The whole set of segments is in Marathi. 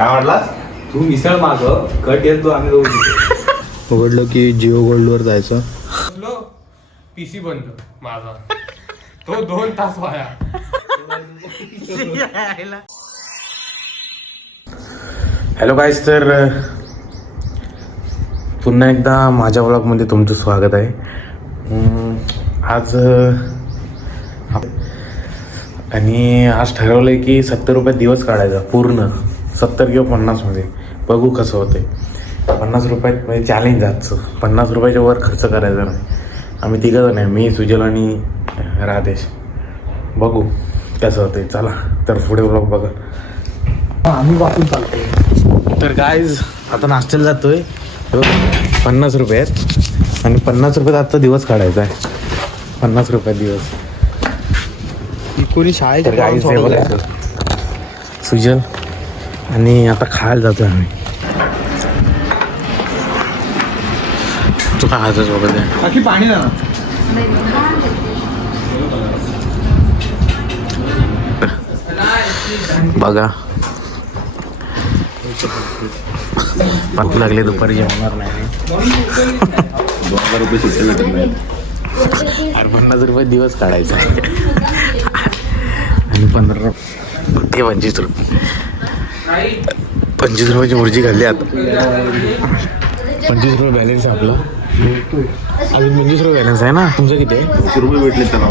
काय म्हटलास? तू मिसळ माग कट येतो आम्ही दोघं. उघडलं की जिओ गोल्डवर जायचं. पीसी बंद माझा. तो दोन तास वाया. हॅलो गाईज तर पुन्हा एकदा माझ्या ब्लॉगमध्ये तुमचं स्वागत आहे. आज आणि आज ठरवलं आहे की सत्तर रुपये दिवस काढायचा पूर्ण. सत्तर किंवा पन्नासमध्ये. बघू कसं होते पन्नास रुपयात म्हणजे चॅलेंज आजचं. पन्नास रुपयाच्या वर खर्च करायचा नाही. आम्ही तिघं जण आहे. मी सुजल आणि राधेश. बघू कसं होते चला तर पुढे ब्लॉग बघा. तर गायज आता नाश्त्याला जातोय. पन्नास रुपये आहेत आणि पन्नास रुपयात आजचा दिवस काढायचा आहे. पन्नास रुपयात दिवस. कोणी शाळेत सुजल आणि आता खायला जातोय आम्ही. तू खातोस बघत आहे बाकी पाणी ना. बघा. भूक लागली दुपारी. जेवणार नाही अरे पन्नास रुपये दिवस काढायचा. आणि पंधरा रुपये ते पंचवीस रुपये पंचवीस रुपयाची मुर्जी खाल्ली आता. पंचवीस रुपये बॅलन्स आहे आपला. अजून पंचवीस रुपये बॅलन्स आहे ना? तुमचं किती आहे? रुपये भेटले त्याला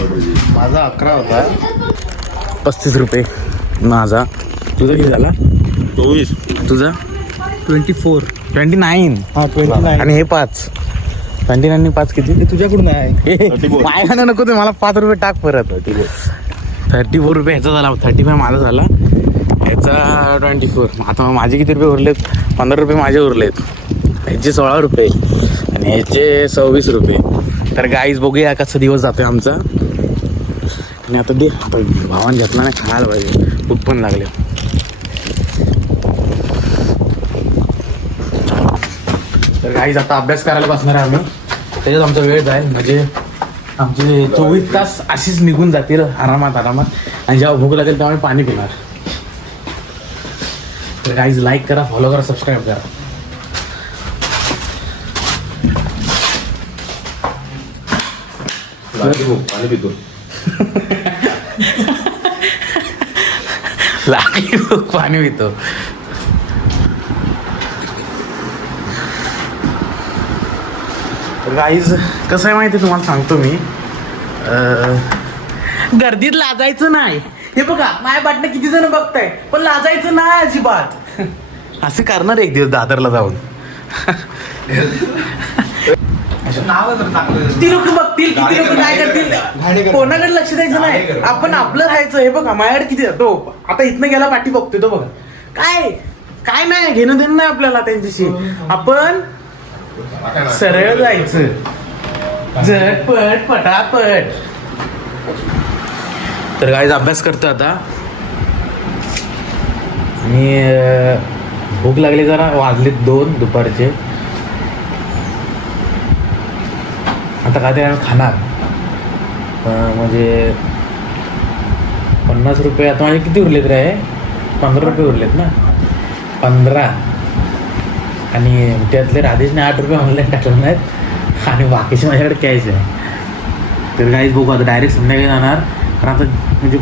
माझा अकरा होता. पस्तीस रुपये. माझा. तुझा किती झाला? चोवीस. तुझा? ट्वेंटी फोर ट्वेंटी नाईन हा ट्वेंटी नाईन आणि हे पाच. ट्वेंटी नाईन पाच किती? तुझ्याकडून आहे. मायगाने नको ते मला पाच रुपये टाक परत. थर्टी फोर रुपये ह्याचा झाला थर्टी फाय माझा झाला. ह्याचा ट्वेंटी फोर. आता माझे किती रुपये उरलेत? पंधरा रुपये माझे उरलेत. ह्याचे सोळा रुपये आणि ह्याचे सव्वीस रुपये. तर गाईज बघूया कसा दिवस जातोय आमचा. आणि आता दे आता भावान घेतला नाही खायला पाहिजे. भूक पण लागले. तर गाईज आता अभ्यास करायला बसणार आहे आम्ही. त्याच्यात आमचा वेळ जाईल. म्हणजे आमचे चोवीस तास अशीच निघून जातील आरामात आरामात. आणि जेव्हा भूक लागेल तेव्हा आम्ही पाणी पिणार. तर काहीच लाईक करा फॉलो करा सबस्क्राईब करा. पाणी पितो. लागली पाणी पितो. गाईज कसं आहे माहिती तुम्हाला सांगतो मी? अं, गर्दीत लाजायचं नाही. हे बघा माझ्या बाटणं किती जण बघताय पण लाजायचं नाही अजिबात. असं करणार एक दिवस दादरला जाऊन. किती लोक बघतील किती लोक काय करतील? कोणाकडे लक्ष द्यायचं नाही? आपण आपलं राहायचं हे बघा माझ्याकडे किती तो आता इथनं गेला पाठी बघतोय तो बघा. काय? काय नाही घेणं देणं नाही आपल्याला त्यांच्याशी. आपण सरळ जायचं. झटपट पटापट. तर गाईज अभ्यास करतो आता. आणि भूक लागली जरा वाजलीत दोन दुपारचे. आता काय ते खाणार. म्हणजे पन्नास रुपये आता माझे किती उरलेत रे? पंधरा रुपये उरलेत ना? पंधरा. आणि त्यातले राधेशने आठ रुपये ऑनलाईन टाकले नाहीत. आणि बाकीचे माझ्याकडे कॅश आहे. तर काहीच बघू आता डायरेक्ट संध्याकाळी जाणार. कारण आता म्हणजे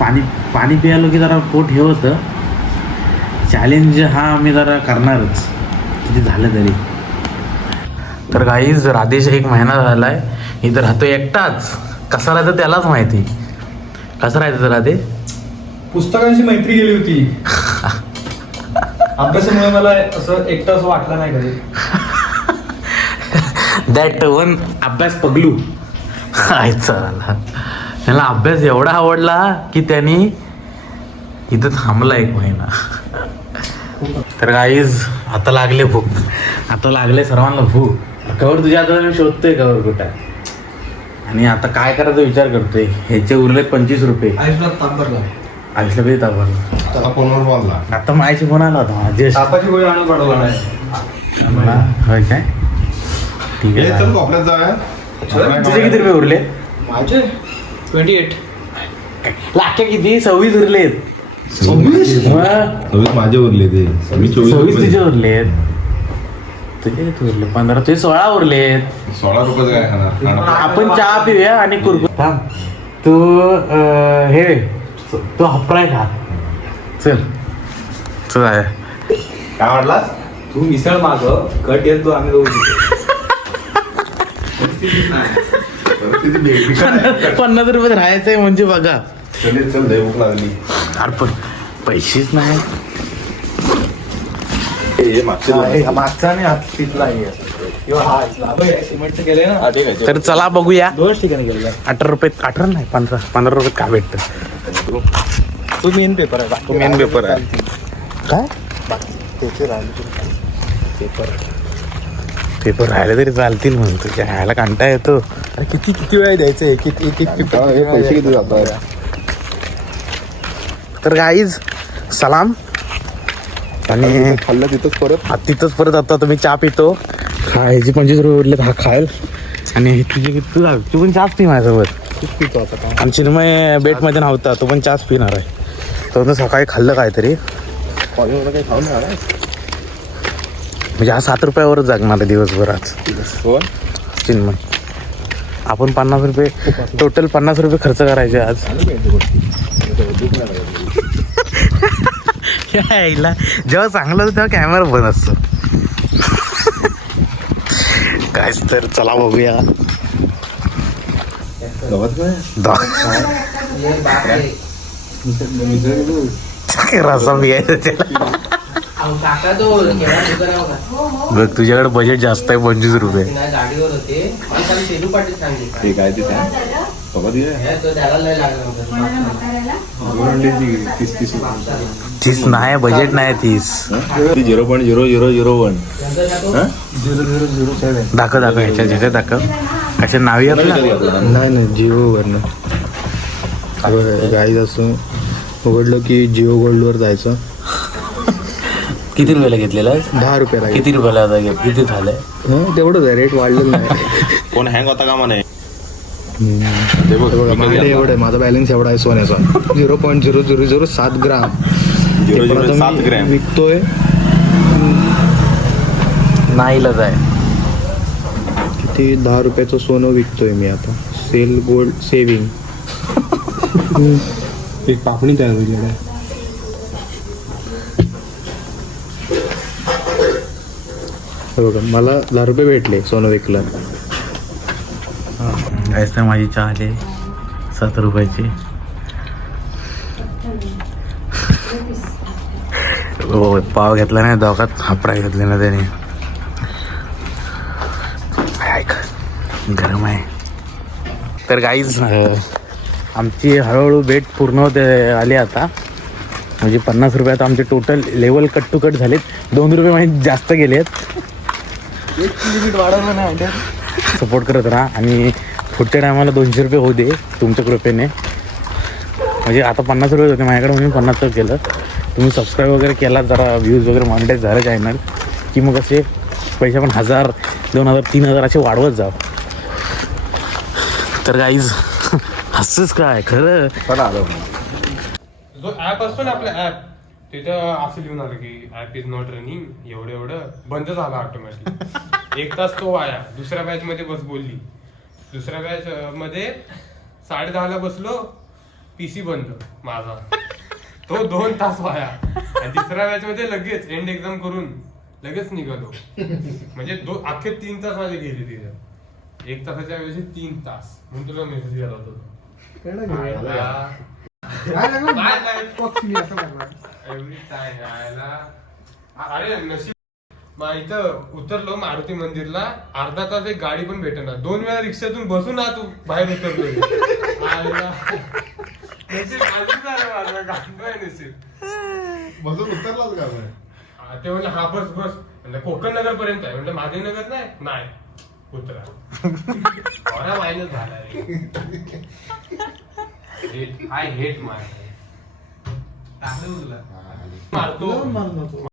पाणी पाणी प्यायलो की जरा पोट हे होतं. चॅलेंज हा आम्ही जरा करणारच. किती झालं तरी. तर काहीच राधेश एक महिना झाला आहे इथं राहतो एकटाच. कसा राहतो त्यालाच माहिती. कसं राहायचं राधे? पुस्तकांची मैत्री गेली होती. अभ्यासामुळे मला असं एकटं असं वाटलं नाही कधी दॅट वन अभ्यास पगलू. आयचा त्याला अभ्यास एवढा आवडला की त्यांनी इथं थांबला एक महिना. तर गाईज आता लागले भूक. आता लागले सर्वांना भूक. कवर तुझ्या आता मी शोधतोय कवर कुठं आणि आता काय करायचा विचार करतोय? ह्याचे उरले पंचवीस रुपये. आयुषला कधी तापवलं त्याला फोनवर बोलला आता माझ्याशी फोन आला होता माझे तापाची गोळी आणून पाठवला नाही. होय काय? ठीक हे चल आहे कोपऱ्यात जाऊया. तुझे किती रुपये उरले? माझे? Twenty eight. लाख्या किती? सव्वीस उरलेत. सव्वीस? मग? सव्वीस माझे उरले ते. चोवीस सव्वीस रुपये- तुझे उरलेत. तुझे किती उरले? पंधरा तुझे सोळा उरलेत. सोळा काय खाणार. आपण चहा पिऊया आणि कुरकुर थांब. तू अं, हे तू हप्राय खा चल. चल आहे. काय म्हटला तू मिसळ माग कट येतो आम्ही दोघं तिथे. परिस्थितीच नाही. पन्नास पन्नास रुपये राहायचंय म्हणजे बघा. चल चल लय भूक लागली. अरे पण पैसेच नाही. हे मागचे दोन. मागचा आणि हात तिथला आहे. किंवा हा इथला. बघ, हे सिमेंटचं केलंय ना. हा, ठीक आहे तर चला बघूया. दोनच ठिकाणी अठरा रुपये अठरा नाही पंधरा. पंधरा रुपये का भेटतं? तो मेन पेपर आहे तो मेन पेपर आहे काय पेपर राहिले तरी चालतील म्हणतो की राहायला कंटा येतो अरे किती किती वेळ द्यायचं एक एक एक एक हा, हे पैसे किती जातात तर गाईज सलाम आणि खाल्लं तिथंच परत आ- तिथंच परत आता तुम्ही चहा पितो खायची पंचवीस रुपये उरलेत हा खायल आणि हे तुझी तू तू पण चहाच पी माझ्यासोबत पितो आता काय आणि चिन्मय बेटमध्ये नव्हता तो पण चहाच पिणार आहे. तो तर सकाळी खाल्लं काहीतरी. कॉलेजला काही खाऊन नाही आला? म्हणजे हा सात रुपयावरच जगणार आहे दिवसभर आज. कोण? चिन्मय. आपण पन्नास रुपये टोटल पन्नास रुपये खर्च करायचे आज. यायला जेव्हा चांगलं होतं तेव्हा कॅमेरा बंद असतो. कायच तर चला बघूया. गवत काय? दा- रसा बियायचा त्याला. बघ तुझ्याकडे बजेट जास्त आहे पंचवीस रुपये. ते काय ते काय. हे तीस नाही बजेट नाही तीस? ती zero point zero zero zero one? Zero zero zero seven दाखव दाखव ह्याच्या ह्याच्यात दाखव. कशा नावी आपला नाही नाही जिओ वरनं गाईज असं उघडलं की जिओ गोल्डवर जायचं. किती रुपयाला घेतलेला दहा रुपयाला आहे. किती रुपयाला आता घे- किती झालंय? तेवढंच आहे रेट वाढलेलं नाही. कोण हँग होता का म्हणे? माझ्याकडे. एवढं आहे माझा बॅलन्स एवढा आहे सोन्याचा. Zero point zero zero zero सात ग्राम झिरो झिरो सात ग्रॅम विकतोय. नाहीलाच आहे. किती दहा रुपयाचं सोनं विकतोय मी आता. सेल गोल्ड सेविंग एक पापणी तयार होईल. हे बघा मला दहा रुपये भेटले सोनं विकलं गाईस तर माझी चहा आली. सात रुपयाची. हो पाव घेतला नाही दोघात हापडा घेतले ना त्याने. गरम आहे. तर गाईज आमची हळूहळू भेट पूर्ण होते आली आता. म्हणजे पन्नास रुपयात आमचे total level cut to cut झालेत. दोन रुपये म्हणजे जास्त गेलेत सपोर्ट करत राहा. आणि पुढच्या टायमाला दोनशे रुपये होऊ दे तुमच्या कृपेने. म्हणजे आता पन्नास रुपये होते माझ्याकडे म्हणून पन्नासचं केलं. तुम्ही सबस्क्राईब वगैरे केला जरा व्ह्यूज वगैरे मॉनिटाईज झालं चॅनल की मग असे पैसे पण हजार दोन हजार तीन हजार असे वाढवत जाव तर गाईज हसच काय खरं. चला आलो. जो ऍप असतो ना आपला ऍप तिथं असं लिहून आलं की ऍप इज नॉट रनिंग एवढं एवढं. बंद झाला ऑटोमॅटिक एक तास तो वाया. दुसऱ्या बॅच मध्ये बस बोलली. दुसऱ्या बॅच मध्ये साडे दहाला बसलो पीसी बंद माझा. तो दोन तास वाया. आणि तिसऱ्या बॅच मध्ये लगेच एंड एक्झाम करून लगेच निघालो. म्हणजे दो अख्खे तीन तास माझे गेले तिथे. एक तासाच्या ऐवजी तीन तास. म्हणून तुला मेसेज केला होता यायला. अ- अरे नशीब. इथं उतरलो मारुती मंदिरला. अर्धा तास एक गाडी पण भेटेना. दोन वेळा रिक्षातून बसून ना तू बाहेर उतरलो आयला. नशीब आलं माझं, नशीब. उतरलाच का? हा, ते म्हणलं हा बस बस. म्हणलं कोकण नगर पर्यंत आहे. म्हणलं माधवी नगर नाही? नाही. उतरा थोडा मायनस झाला आय हेट तुला मारतो.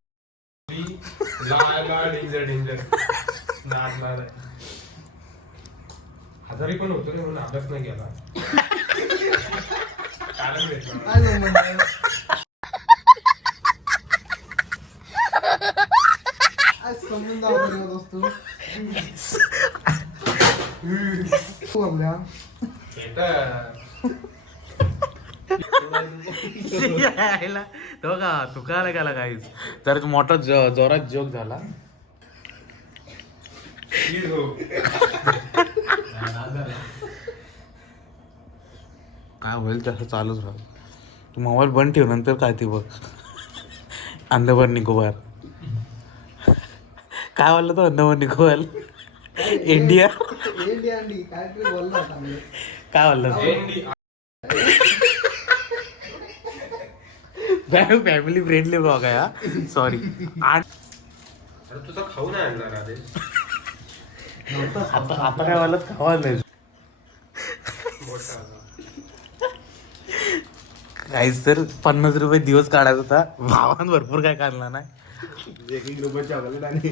ला ला डेंजर. आजारी पण होतो रे म्हणून अभ्यास नाही केला कारण भेटला यायला. तो का गेला काहीच तर मोठा जो- जोरात जोक झाला. काय होईल तसं चालूच राहत तू मोबाईल बंद ठेव नंतर काय ते बघ. अंदवर निकोबार काय बोललं तो अंदवर निकोबार इंडिया काय बोलला काय बोललं फॅमिली फ्रेंडली ब्लॉग आहे हा. सॉरी आठ अरे तुझा खाऊ नाही आता आता काय वाला खावा नाही काहीच तर पन्नास रुपये दिवस काढायचा होता. भावान भरपूर काय काढला नाही एक एक रुपये चॉकलेट आणि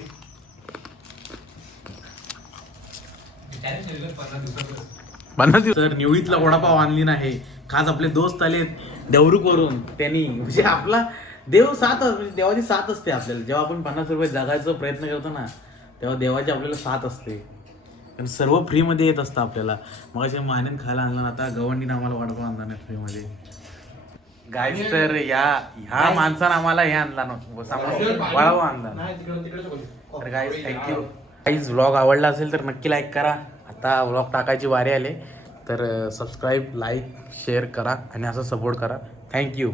पन्नास दिवस. तर निवळीतला वडापाव आणली नाही. खास आपले दोस्त आले देवरू करून त्यांनी म्हणजे आपला देव साथ म्हणजे देवाची साथ असते आपल्याला. जेव्हा आपण पन्नास रुपये जगायचा प्रयत्न करतो ना तेव्हा देवाची आपल्याला साथ असते. कारण सर्व फ्रीमध्ये येत असतं आपल्याला. मग असे मानेन खायला आणलं ना आता गवंडीने आम्हाला वडापाव आणला नाही फ्रीमध्ये. गाईस तर या ह्या माणसानं आम्हाला हे आणला ना. वडापाव आणला तर गाईज थँक्यू गाईज व्लॉग आवडला असेल तर नक्की लाईक करा. आता व्लॉग टाकायची वारी आले. तर सबस्क्राईब लाईक शेअर करा आणि असं सपोर्ट करा. थँक्यू